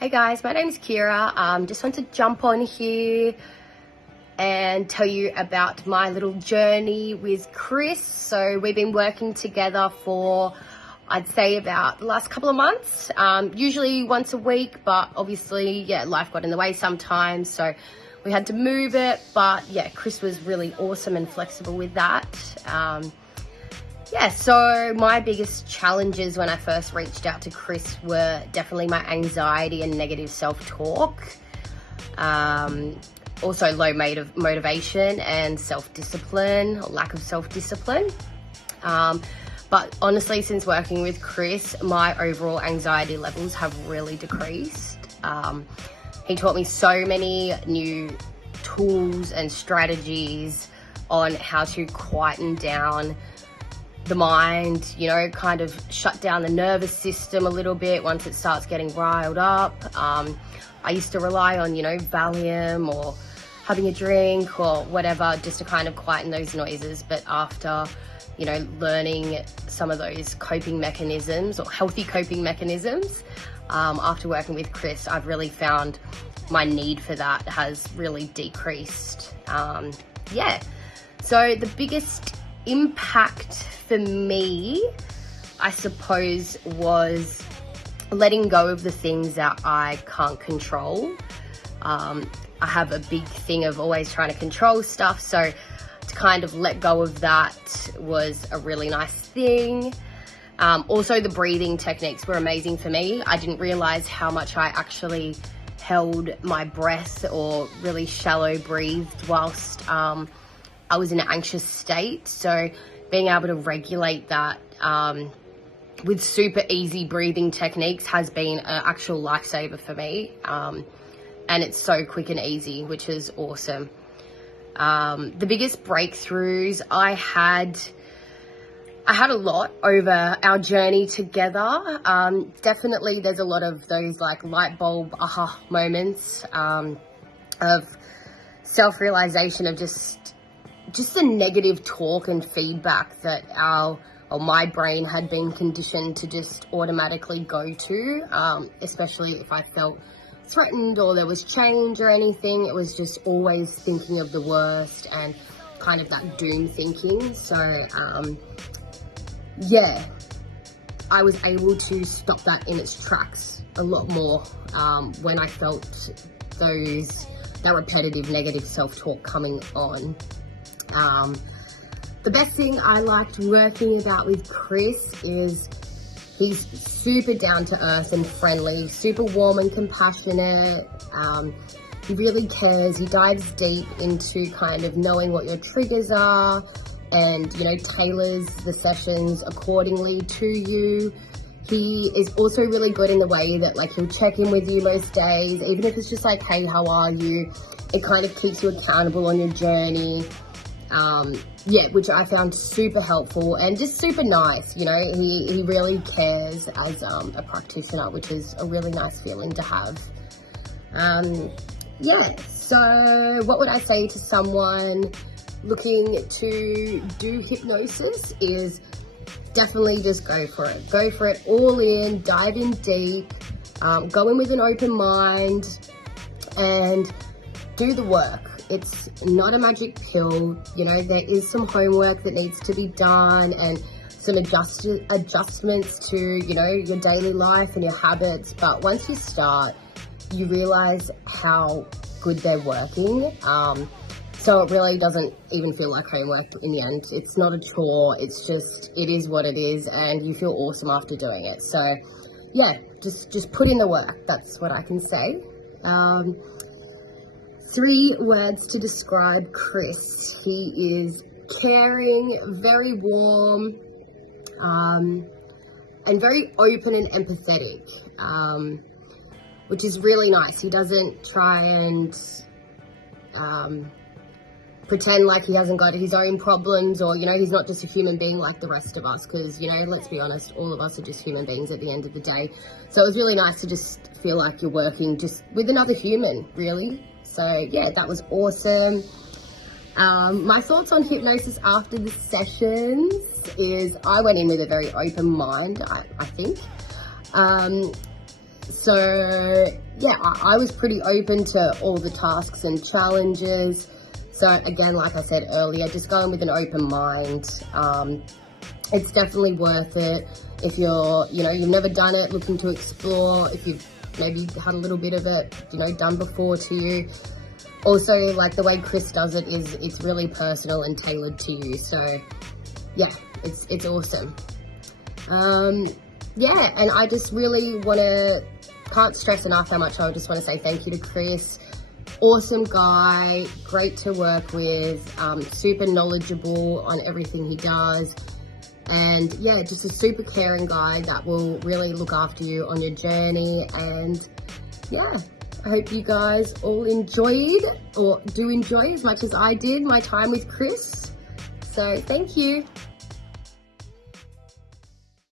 Hey guys, my name's Kirra. Just want to jump on here and tell you about my little journey with Chris. So we've been working together for, I'd say, about the last couple of months, usually once a week, but obviously, life got in the way sometimes, so we had to move it. But Chris was really awesome and flexible with that. So my biggest challenges when I first reached out to Chris were definitely my anxiety and negative self-talk. Also low motivation and self-discipline, or lack of self-discipline. But honestly, since working with Chris, my overall anxiety levels have really decreased. He taught me so many new tools and strategies on how to quieten down the mind, kind of shut down the nervous system a little bit once it starts getting riled up. I used to rely on, Valium or having a drink or whatever just to kind of quieten those noises. But after, learning some of those coping mechanisms or healthy coping mechanisms, after working with Chris, I've really found my need for that has really decreased. So the biggest impact for me, I suppose, was letting go of the things that I can't control. I have a big thing of always trying to control stuff, so to kind of let go of that was a really nice thing. Also, the breathing techniques were amazing for me. I didn't realize how much I actually held my breath or really shallow breathed whilst I was in an anxious state. So being able to regulate that with super easy breathing techniques has been an actual lifesaver for me. And it's so quick and easy, which is awesome. The biggest breakthroughs I had a lot over our journey together. Definitely there's a lot of those like light bulb aha moments of self-realization of just the negative talk and feedback that my brain had been conditioned to just automatically go to, especially if I felt threatened or there was change or anything. It was just always thinking of the worst and kind of that doom thinking. So I was able to stop that in its tracks a lot more when I felt that repetitive negative self-talk coming on. The best thing I liked working about with Chris is he's super down to earth and friendly, super warm and compassionate. He really cares. He dives deep into kind of knowing what your triggers are and, tailors the sessions accordingly to you. He is also really good in the way that he'll check in with you most days, even if it's just like, hey, how are you? It kind of keeps you accountable on your journey. Which I found super helpful and just super nice. He really cares as a practitioner, which is a really nice feeling to have. So what would I say to someone looking to do hypnosis is definitely just go for it. Go for it all in, dive in deep, go in with an open mind and do the work. It's not a magic pill. There is some homework that needs to be done and some adjustments to, your daily life and your habits. But once you start, you realize how good they're working. So it really doesn't even feel like homework in the end. It's not a chore. It's just, it is what it is. And you feel awesome after doing it. So just put in the work. That's what I can say. 3 words to describe Chris. He is caring, very warm, and very open and empathetic, which is really nice. He doesn't try and pretend like he hasn't got his own problems or, he's not just a human being like the rest of us because, let's be honest, all of us are just human beings at the end of the day. So it was really nice to just feel like you're working just with another human, really. So that was awesome. My thoughts on hypnosis after the sessions is I went in with a very open mind, I think. So yeah, I was pretty open to all the tasks and challenges. So again, like I said earlier, just going with an open mind. It's definitely worth it if you're, you've never done it, looking to explore, if you've maybe had a little bit of it, done before to you. Also, like the way Chris does it is, it's really personal and tailored to you. So yeah, it's awesome. Yeah, and I just really can't stress enough how much I just want to say thank you to Chris. Awesome guy, great to work with, super knowledgeable on everything he does. And yeah, just a super caring guy that will really look after you on your journey. And yeah, I hope you guys all enjoyed, or do enjoy as much as I did, my time with Chris. So thank you.